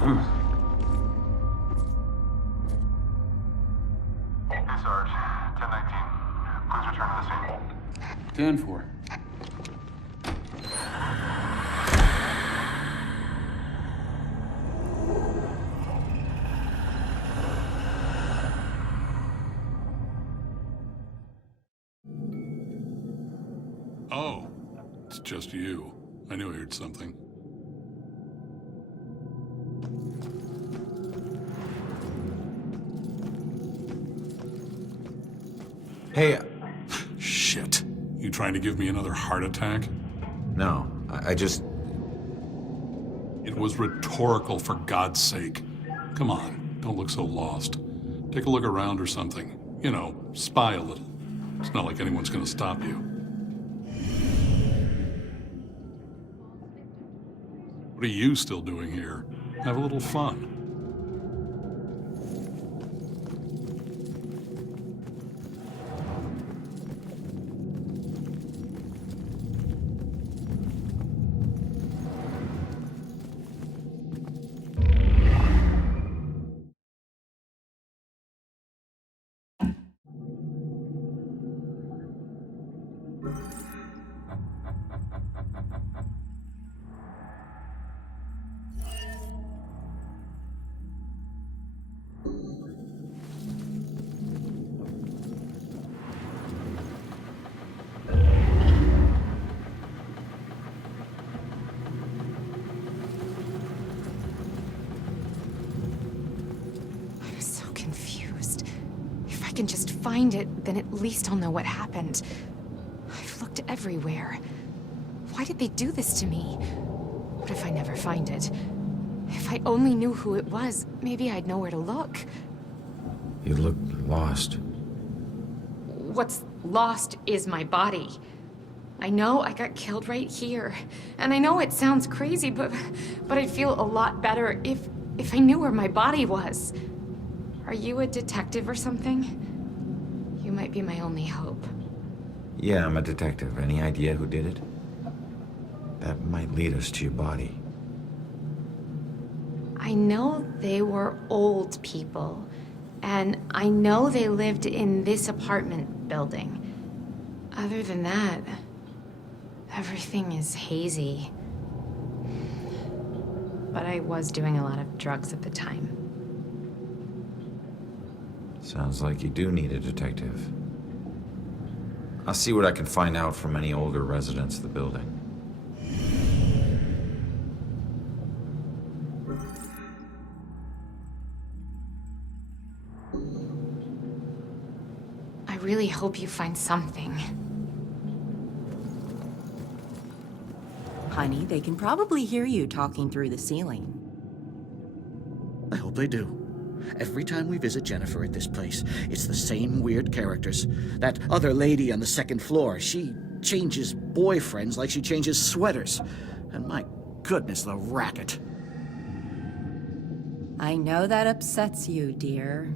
Hey, Sarge. 1019. Please return to the scene. 10-4. Oh, it's just you. I knew I heard something. Hey, Shit. You trying to give me another heart attack? no, I just... It was rhetorical, for God's sake. Come on, don't look so lost. Take a look around or something. You know, spy a little. It's not like anyone's gonna stop you. What are you still doing here? Have a little fun. I'm so confused. If I can just find it, then at least I'll know what happened. I've looked everywhere. Why did they do this to me? What if I never find it? If I only knew who it was, maybe I'd know where to look. You look lost. What's lost is my body. I know I got killed right here. And I know it sounds crazy, but I'd feel a lot better if I knew where my body was. Are you a detective or something? You might be my only hope. Yeah, I'm a detective. Any idea who did it? That might lead us to your body. I know they were old people, and I know they lived in this apartment building. Other than that, everything is hazy. But I was doing a lot of drugs at the time. Sounds like you do need a detective. I'll see what I can find out from any older residents of the building. I really hope you find something. Honey, they can probably hear you talking through the ceiling. I hope they do. Every time we visit Jennifer at this place, it's the same weird characters. That other lady on the second floor, she changes boyfriends like she changes sweaters. And my goodness, the racket. I know that upsets you, dear.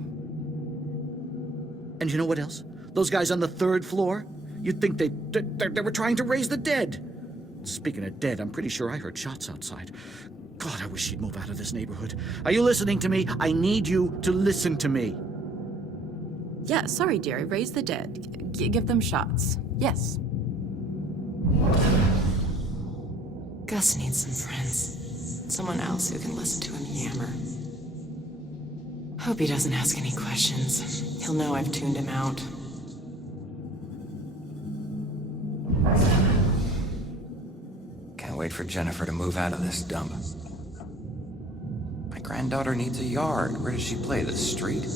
And you know what else? Those guys on the third floor? You'd think they were trying to raise the dead. Speaking of dead, I'm pretty sure I heard shots outside. God, I wish she'd move out of this neighborhood. Are you listening to me? I need you to listen to me. Yeah, sorry, dear. Raise the dead. Give them shots. Yes. Gus needs some friends. Someone else who can listen to him yammer. Hope he doesn't ask any questions. He'll know I've tuned him out. Can't wait for Jennifer to move out of this dump. My granddaughter needs a yard. Where does she play? The street?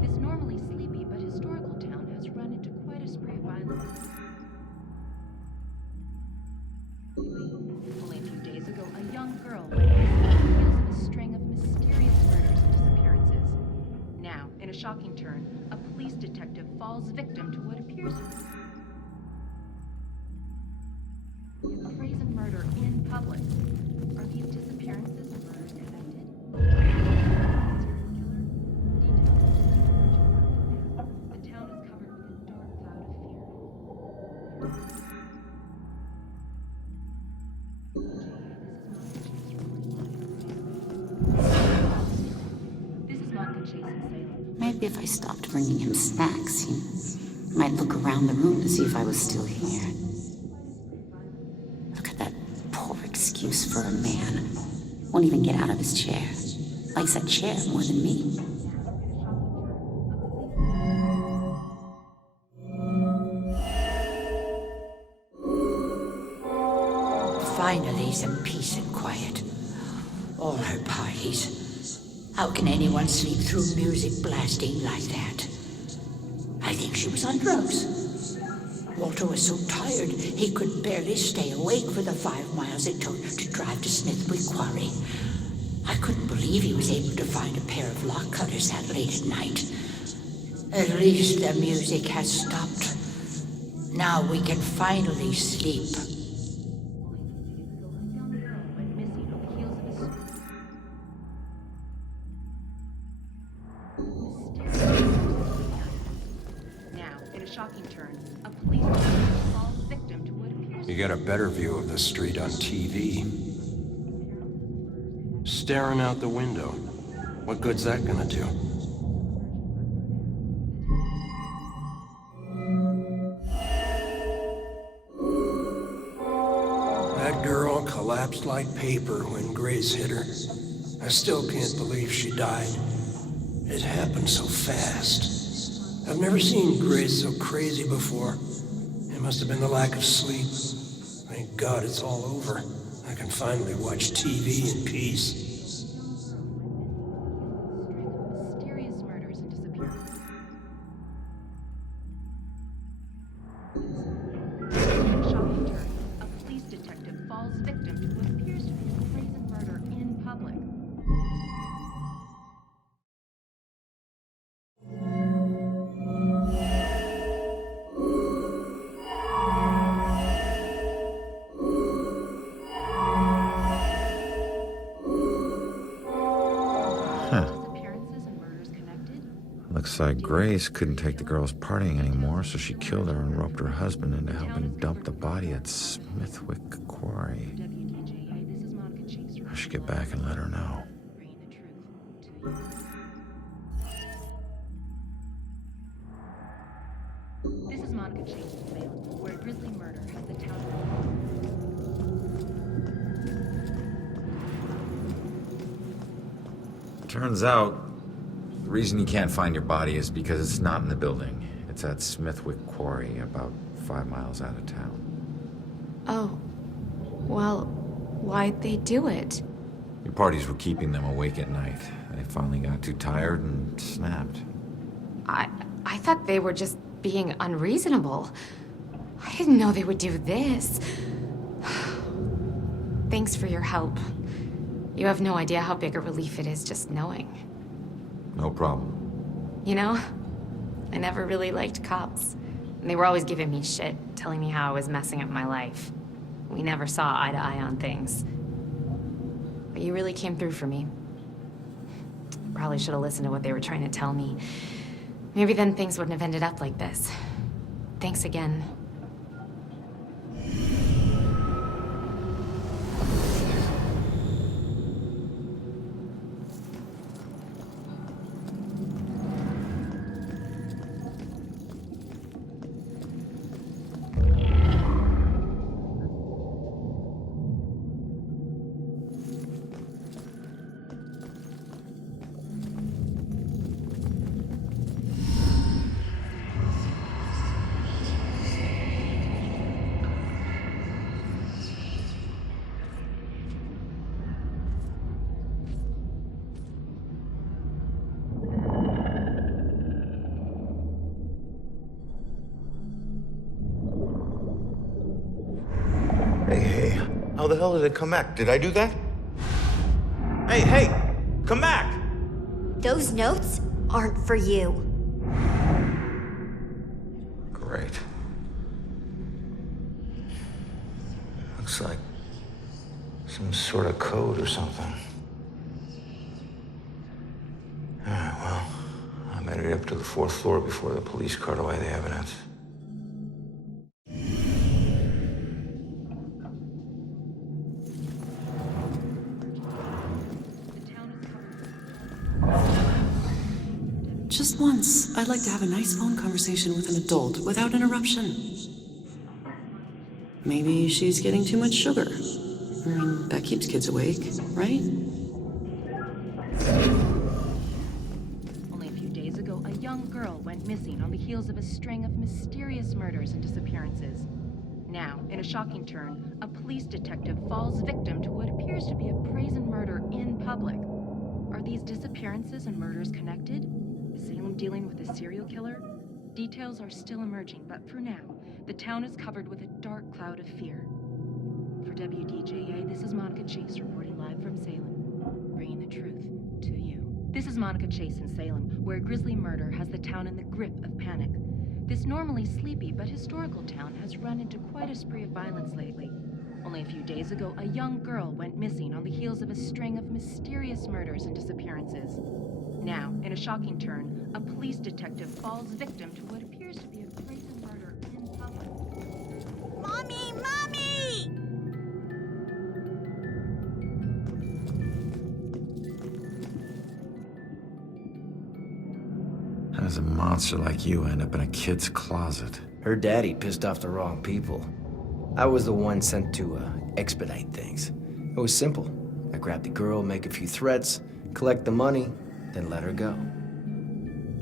This normally sleepy but historical town has run into quite a shocking turn, a police detective falls victim to what appears a brazen murder in public. Are these disappearances and murders connected? The town is covered with a dark cloud of fear. This is Monica Chase in Salem. Maybe if I stopped bringing him snacks, he might look around the room to see if I was still here. Look at that poor excuse for a man. Won't even get out of his chair. Likes that chair more than me. Finally, some peace and quiet. All her parties. How can anyone sleep through music blasting like that? I think she was on drugs. Walter was so tired he could barely stay awake for the 5 miles it took to drive to Smithwick Quarry. I couldn't believe he was able to find a pair of lock cutters that late at night. At least the music has stopped. Now we can finally sleep. You get a better view of the street on TV. Staring out the window. What good's that gonna do? That girl collapsed like paper when Grace hit her. I still can't believe she died. It happened so fast. I've never seen Grace so crazy before. It must have been the lack of sleep. Thank God it's all over. I can finally watch TV in peace. Mysterious murders and disappearances. Shocking turn, a police detective falls victim to what appears to be a brazen murder in public. Looks like Grace couldn't take the girls partying anymore, so she killed her and roped her husband into helping dump the body at Smithwick Quarry. I should get back and let her know. This is Monica Chase in Salem, where a grisly murder has the town. Turns out, the reason you can't find your body is because it's not in the building. It's at Smithwick Quarry, about 5 miles out of town. Oh, well, why'd they do it? Your parties were keeping them awake at night. They finally got too tired and snapped. I thought they were just being unreasonable. I didn't know they would do this. Thanks for your help. You have no idea how big a relief it is just knowing. No problem. You know, I never really liked cops. And they were always giving me shit, telling me how I was messing up my life. We never saw eye to eye on things. But you really came through for me. Probably should have listened to what they were trying to tell me. Maybe then things wouldn't have ended up like this. Thanks again. Hey, how the hell did it come back? Did I do that? Hey, come back! Those notes aren't for you. Great. Looks like some sort of code or something. Alright, well, I made it up to the 4th floor before the police cart away the evidence. Just once, I'd like to have a nice phone conversation with an adult without interruption. Maybe she's getting too much sugar. I mean, that keeps kids awake, right? Only a few days ago, a young girl went missing on the heels of a string of mysterious murders and disappearances. Now, in a shocking turn, a police detective falls victim to what appears to be a brazen murder in public. Are these disappearances and murders connected? Is Salem dealing with a serial killer? Details are still emerging, but for now, the town is covered with a dark cloud of fear. For WDJA, this is Monica Chase reporting live from Salem, bringing the truth to you. This is Monica Chase in Salem, where a grisly murder has the town in the grip of panic. This normally sleepy but historical town has run into quite a spree of violence lately. Only a few days ago, a young girl went missing on the heels of a string of mysterious murders and disappearances. Now, in a shocking turn, a police detective falls victim to what appears to be a brazen murder in public. Mommy! Mommy! How does a monster like you end up in a kid's closet? Her daddy pissed off the wrong people. I was the one sent to expedite things. It was simple. I grab the girl, make a few threats, collect the money, then let her go.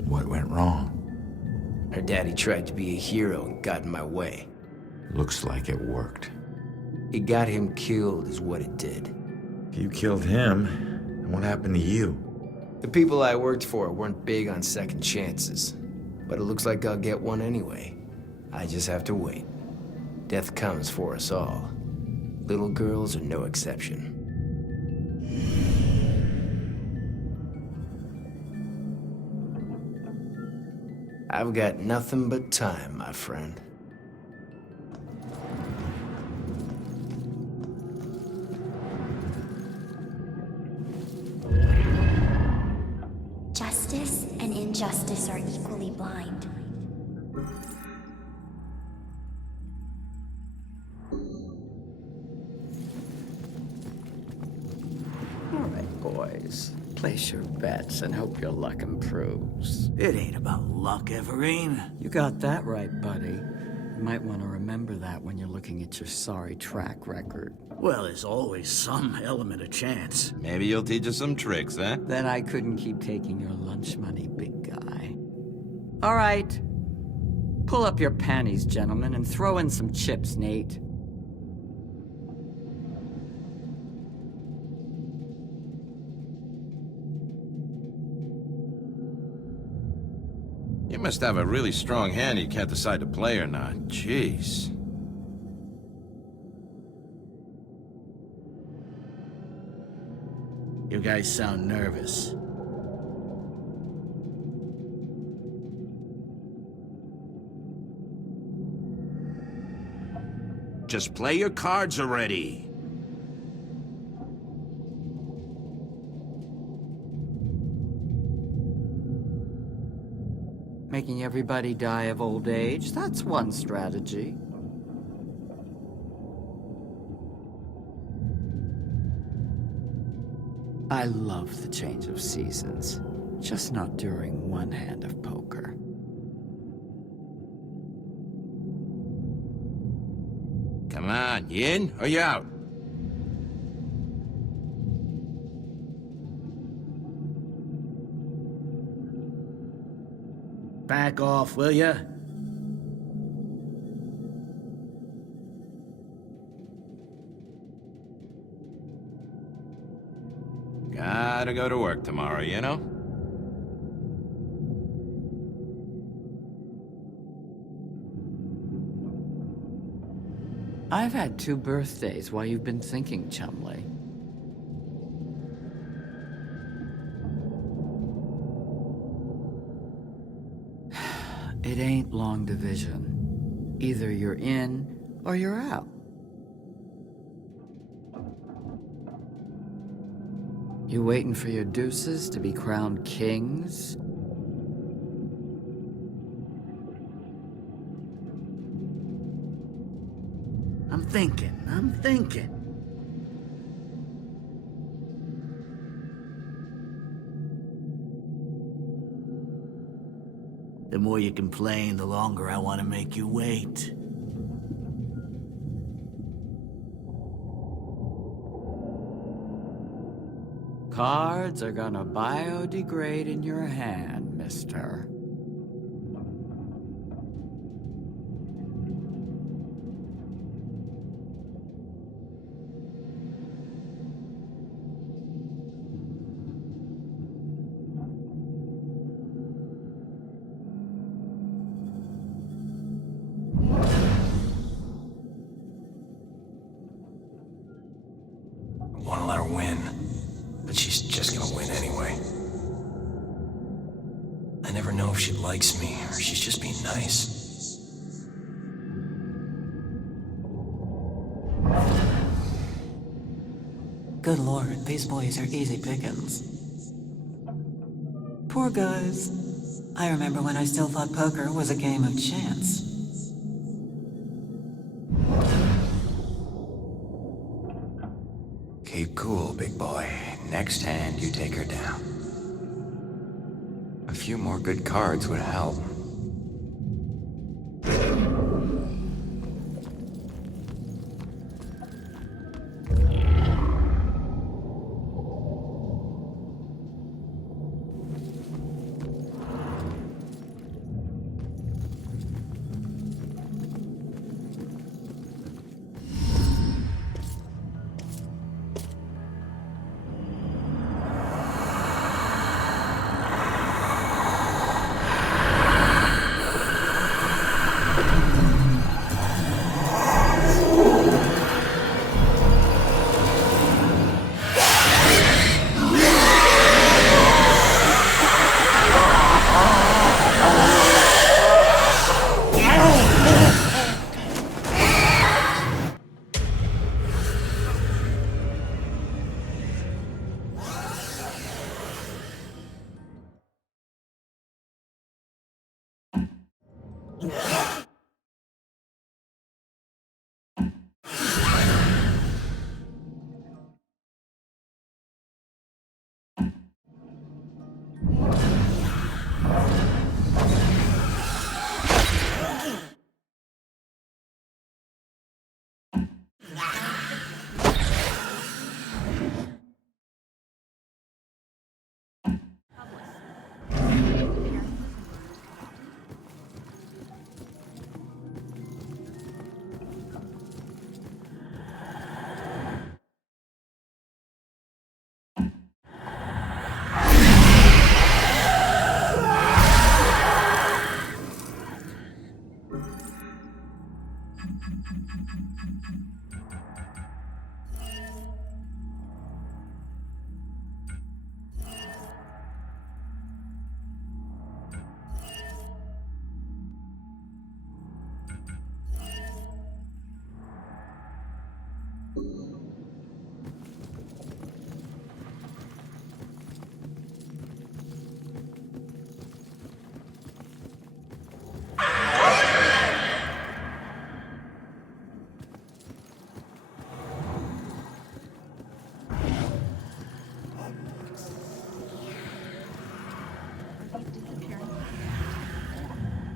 What went wrong? Her daddy tried to be a hero and got in my way. Looks like it worked. It got him killed is what it did. You killed him, and what happened to you? The people I worked for weren't big on second chances, but it looks like I'll get one anyway. I just have to wait. Death comes for us all. Little girls are no exception. I've got nothing but time, my friend. Justice and injustice are equally blind. All right, boys. Place your bets and hope your luck improves. It ain't about luck, Everine. You got that right, buddy. You might want to remember that when you're looking at your sorry track record. Well, there's always some element of chance. Maybe you'll teach us some tricks, eh? Then I couldn't keep taking your lunch money, big guy. All right. Pull up your panties, gentlemen, and throw in some chips, Nate. You must have a really strong hand you can't decide to play or not. Jeez. You guys sound nervous. Just play your cards already. Making everybody die of old age, that's one strategy. I love the change of seasons, just not during one hand of poker. Come on, you in or you out? Back off, will ya? Gotta go to work tomorrow, you know? I've had 2 birthdays while you've been thinking, Chumley. It ain't long division. Either you're in or you're out. You waiting for your deuces to be crowned kings? I'm thinking. The more you complain, the longer I want to make you wait. Cards are gonna biodegrade in your hand, mister. I want to let her win, but she's just gonna win anyway. I never know if she likes me or she's just being nice. Good lord, these boys are easy pickings. Poor guys. I remember when I still thought poker was a game of chance. Keep cool, big boy. Next hand, you take her down. A few more good cards would help.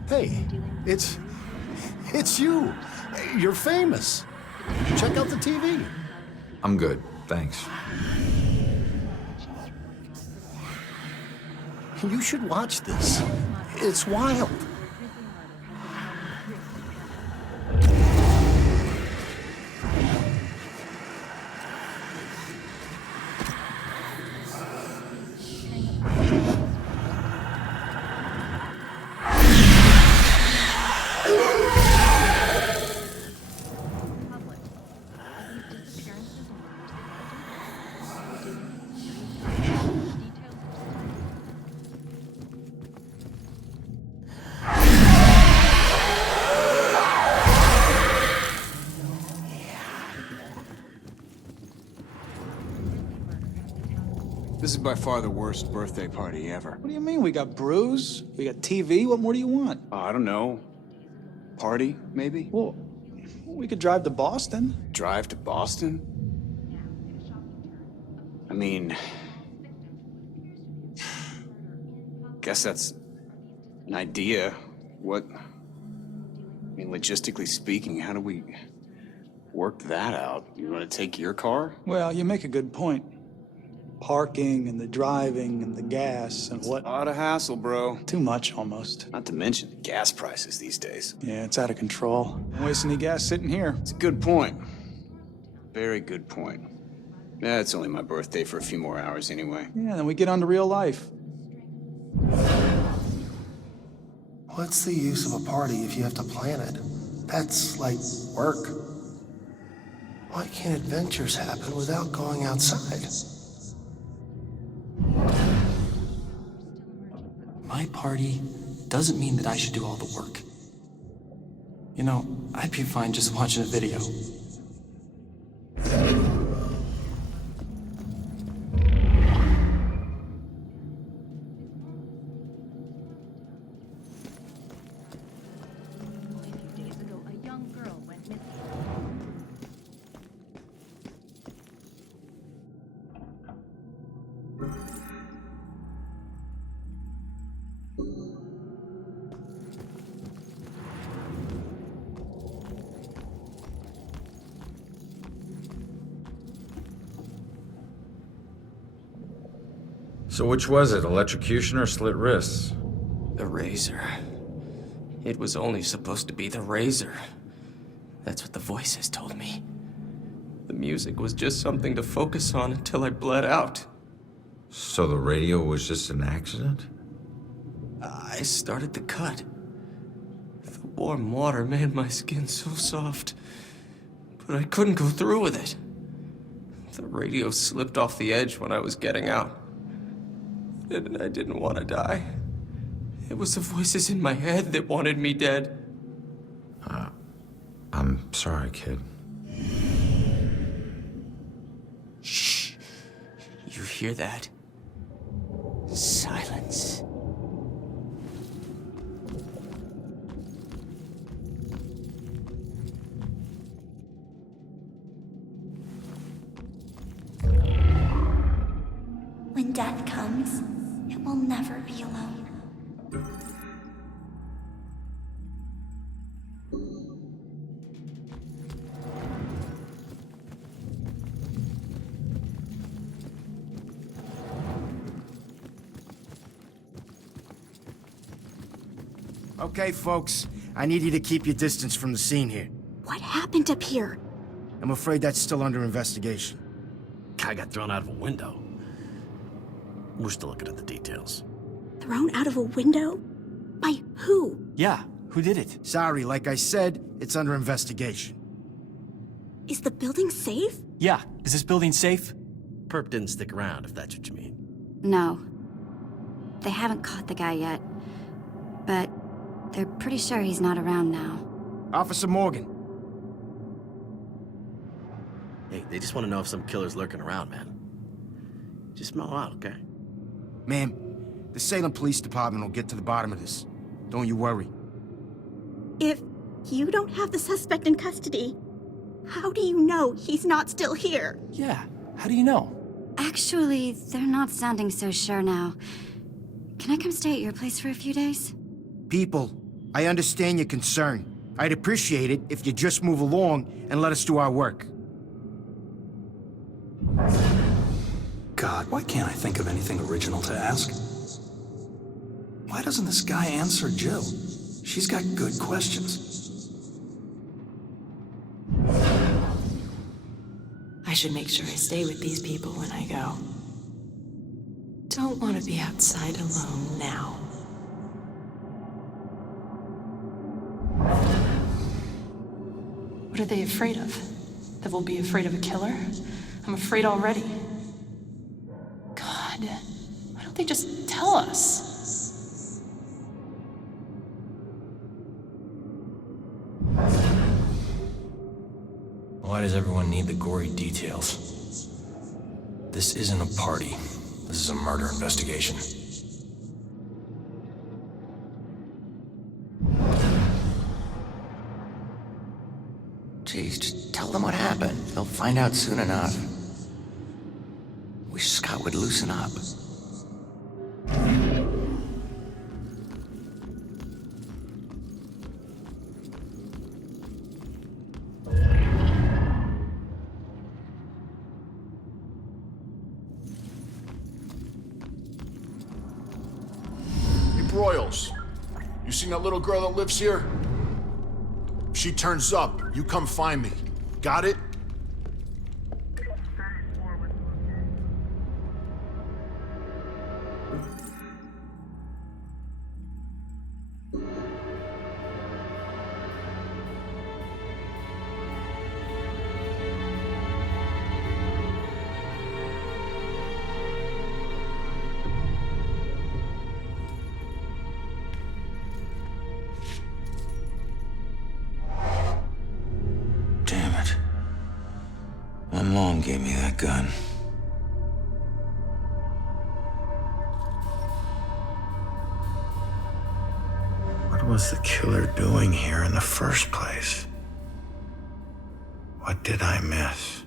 Hey, it's you. You're famous. Check out the TV. I'm good, thanks. You should watch this. It's wild. This is by far the worst birthday party ever. What do you mean? We got brews, we got TV, what more do you want? I don't know. Party, maybe? Well, we could drive to Boston. Drive to Boston? I mean... guess that's an idea. What... I mean, logistically speaking, how do we work that out? You want to take your car? Well, you make a good point. Parking and the driving and the gas and what... A lot of hassle, bro. Too much, almost. Not to mention the gas prices these days. Yeah, it's out of control. Don't waste any gas sitting here. It's a good point. Very good point. Yeah, it's only my birthday for a few more hours anyway. Yeah, then we get on to real life. What's the use of a party if you have to plan it? That's like work. Why can't adventures happen without going outside? My party doesn't mean that I should do all the work. You know, I'd be fine just watching a video. So which was it, electrocution or slit wrists? The razor. It was only supposed to be the razor. That's what the voices told me. The music was just something to focus on until I bled out. So the radio was just an accident? I started the cut. The warm water made my skin so soft, but I couldn't go through with it. The radio slipped off the edge when I was getting out. And I didn't want to die. It was the voices in my head that wanted me dead. I'm sorry, kid. Shh. You hear that? Silence. When death comes, it will never be alone. Okay, folks. I need you to keep your distance from the scene here. What happened up here? I'm afraid that's still under investigation. Guy got thrown out of a window. We're still looking at the details. Thrown out of a window? By who? Yeah, who did it? Sorry, like I said, it's under investigation. Is the building safe? Yeah, is this building safe? Perp didn't stick around, if that's what you mean. No. They haven't caught the guy yet. But they're pretty sure he's not around now. Officer Morgan. Hey, they just want to know if some killer's lurking around, man. Just smell out, okay? Ma'am, the Salem Police Department will get to the bottom of this. Don't you worry. If you don't have the suspect in custody, how do you know he's not still here? Yeah, how do you know? Actually, they're not sounding so sure now. Can I come stay at your place for a few days? People, I understand your concern. I'd appreciate it if you just move along and let us do our work. God, why can't I think of anything original to ask? Why doesn't this guy answer Jill? She's got good questions. I should make sure I stay with these people when I go. Don't want to be outside alone now. What are they afraid of? That we'll be afraid of a killer? I'm afraid already. God, why don't they just tell us? Why does everyone need the gory details? This isn't a party. This is a murder investigation. Jeez, just tell them what happened. They'll find out soon enough. Wish Scott would loosen up. Broyles, you seen that little girl that lives here? If she turns up, you come find me. Got it? Long gave me that gun. What was the killer doing here in the first place? What did I miss?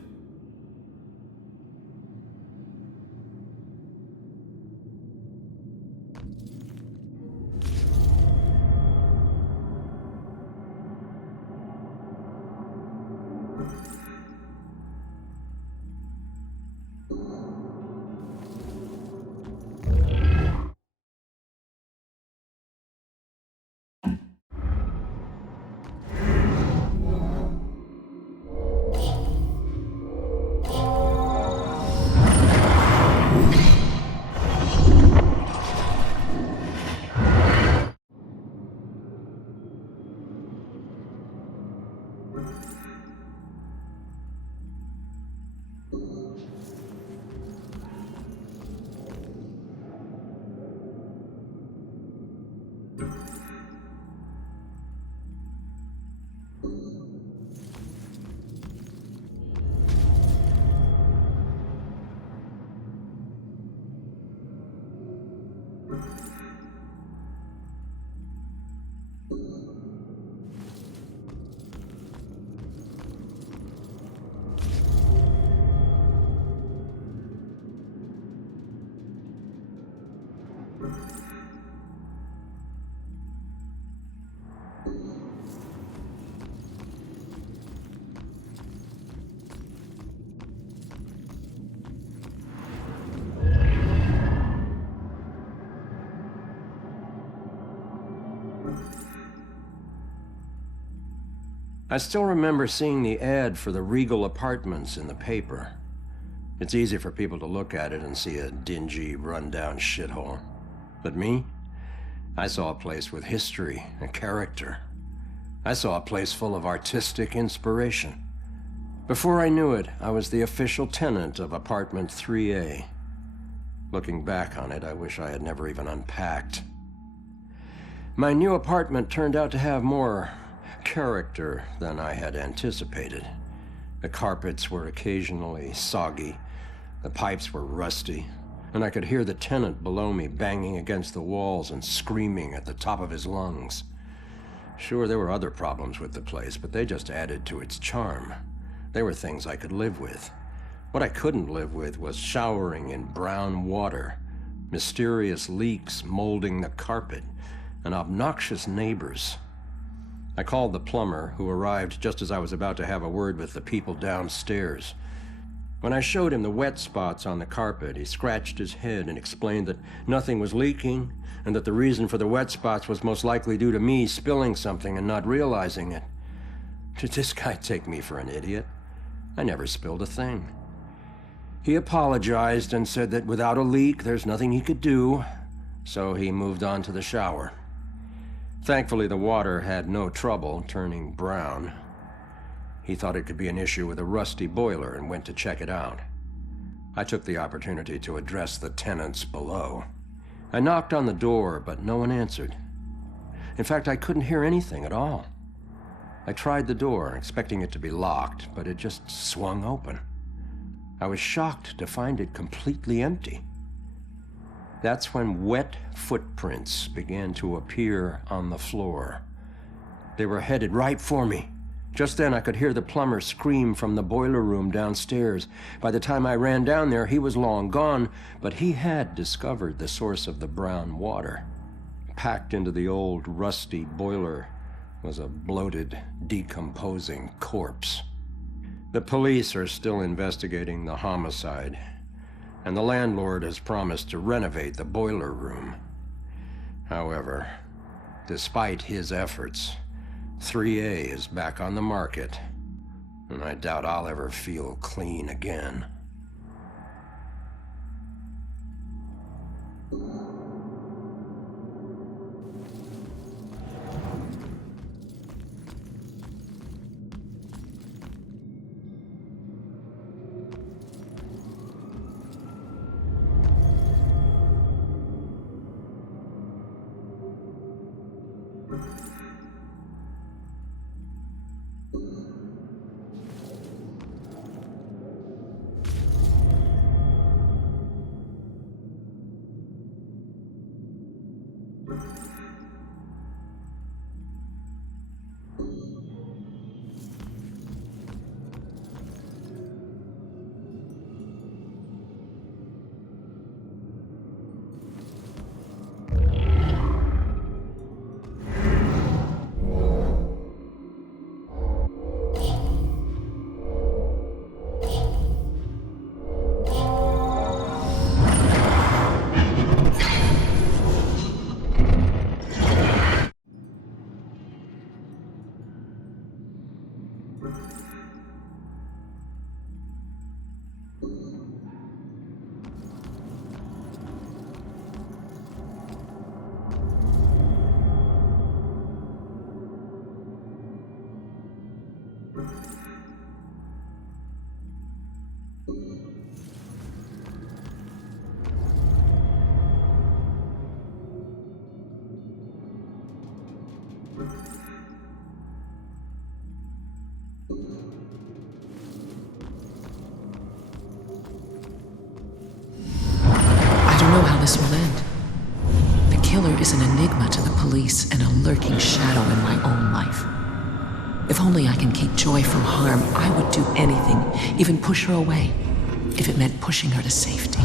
I still remember seeing the ad for the Regal apartments in the paper. It's easy for people to look at it and see a dingy, run-down shithole. But me? I saw a place with history and character. I saw a place full of artistic inspiration. Before I knew it, I was the official tenant of apartment 3A. Looking back on it, I wish I had never even unpacked. My new apartment turned out to have more character than I had anticipated. The carpets were occasionally soggy, the pipes were rusty, and I could hear the tenant below me banging against the walls and screaming at the top of his lungs. Sure, there were other problems with the place, but they just added to its charm. They were things I could live with. What I couldn't live with was showering in brown water, mysterious leaks molding the carpet, and obnoxious neighbors. I called the plumber, who arrived just as I was about to have a word with the people downstairs. When I showed him the wet spots on the carpet, he scratched his head and explained that nothing was leaking, and that the reason for the wet spots was most likely due to me spilling something and not realizing it. Did this guy take me for an idiot? I never spilled a thing. He apologized and said that without a leak, there's nothing he could do, so he moved on to the shower. Thankfully, the water had no trouble turning brown. He thought it could be an issue with a rusty boiler and went to check it out. I took the opportunity to address the tenants below. I knocked on the door, but no one answered. In fact, I couldn't hear anything at all. I tried the door, expecting it to be locked, but it just swung open. I was shocked to find it completely empty. That's when wet footprints began to appear on the floor. They were headed right for me. Just then, I could hear the plumber scream from the boiler room downstairs. By the time I ran down there, he was long gone, but he had discovered the source of the brown water. Packed into the old, rusty boiler was a bloated, decomposing corpse. The police are still investigating the homicide, and the landlord has promised to renovate the boiler room. However, despite his efforts, 3A is back on the market, and I doubt I'll ever feel clean again. I don't know how this will end. The killer is an enigma to the police and a lurking shadow in my own life. If only I can keep Joy from harm, I would do anything, even push her away, if it meant pushing her to safety.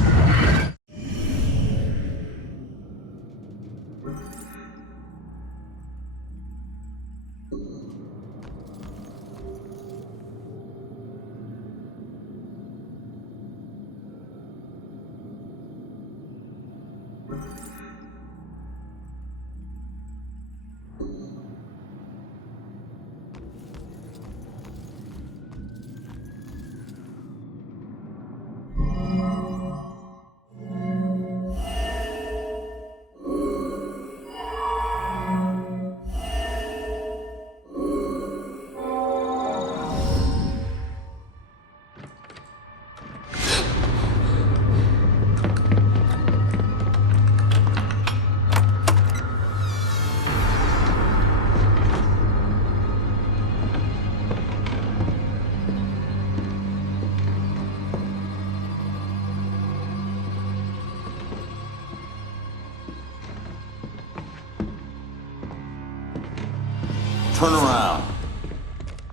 Turn around.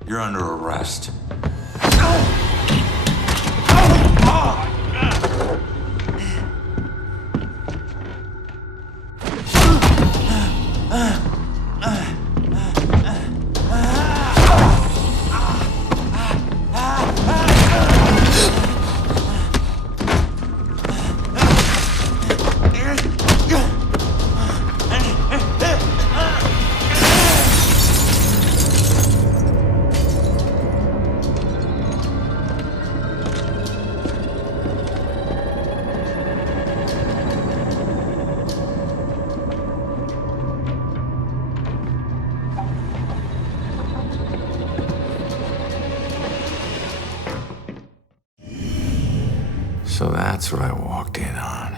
You're under arrest. So that's what I walked in on.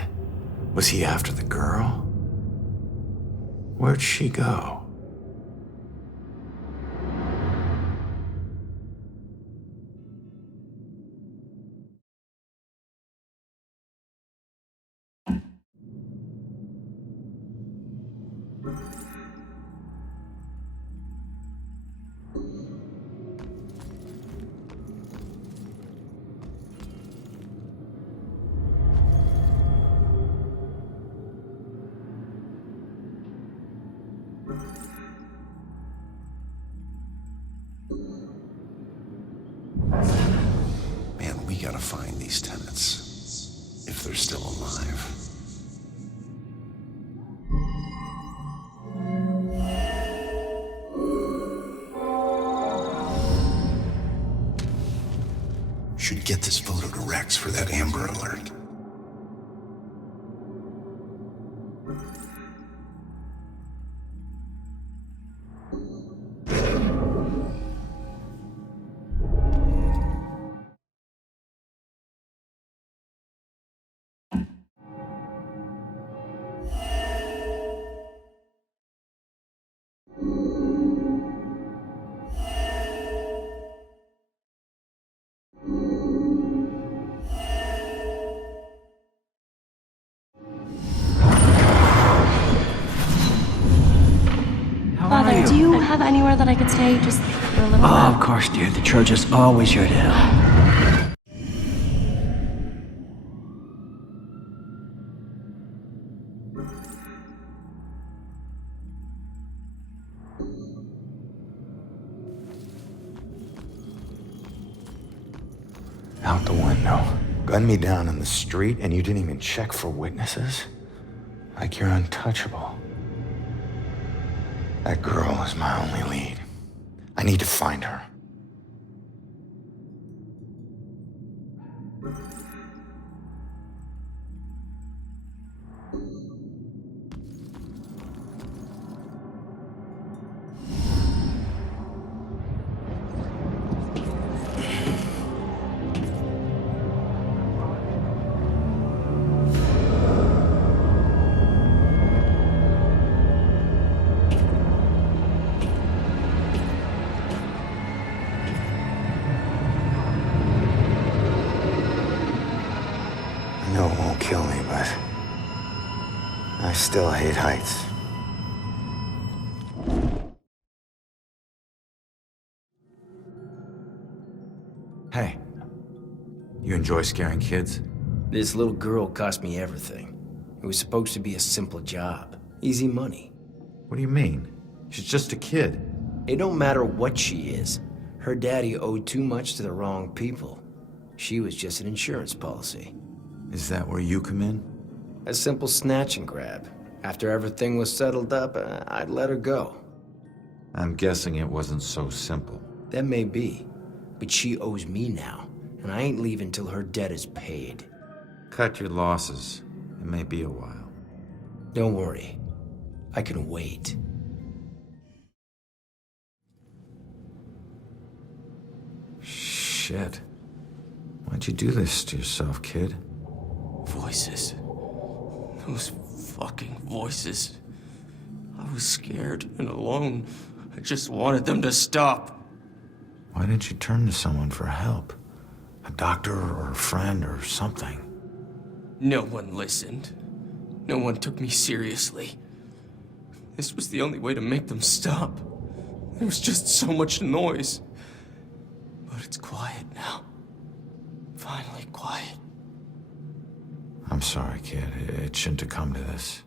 Was he after the girl? Where'd she go? Man, we gotta find these tenants. If they're still alive. Should get this photo to Rex for that Amber Alert. Father, do you have anywhere that I could stay just for a little Oh, bit? of course, dear. The church is always here to help. Out the window. Gun me down in the street and you didn't even check for witnesses? Like you're untouchable. That girl is my only lead. I need to find her. I know it won't kill me, but I still hate heights. Hey, you enjoy scaring kids? This little girl cost me everything. It was supposed to be a simple job. Easy money. What do you mean? She's just a kid. It don't matter what she is. Her daddy owed too much to the wrong people. She was just an insurance policy. Is that where you come in? A simple snatch and grab. After everything was settled up, I'd let her go. I'm guessing it wasn't so simple. That may be, but she owes me now, and I ain't leaving till her debt is paid. Cut your losses. It may be a while. Don't worry. I can wait. Shit. Why'd you do this to yourself, kid? Voices. Those fucking voices. I was scared and alone. I just wanted them to stop. Why didn't you turn to someone for help? A doctor or a friend or something? No one listened. No one took me seriously. This was the only way to make them stop. There was just so much noise. But it's quiet now. Finally quiet. I'm sorry, kid. It shouldn't have come to this.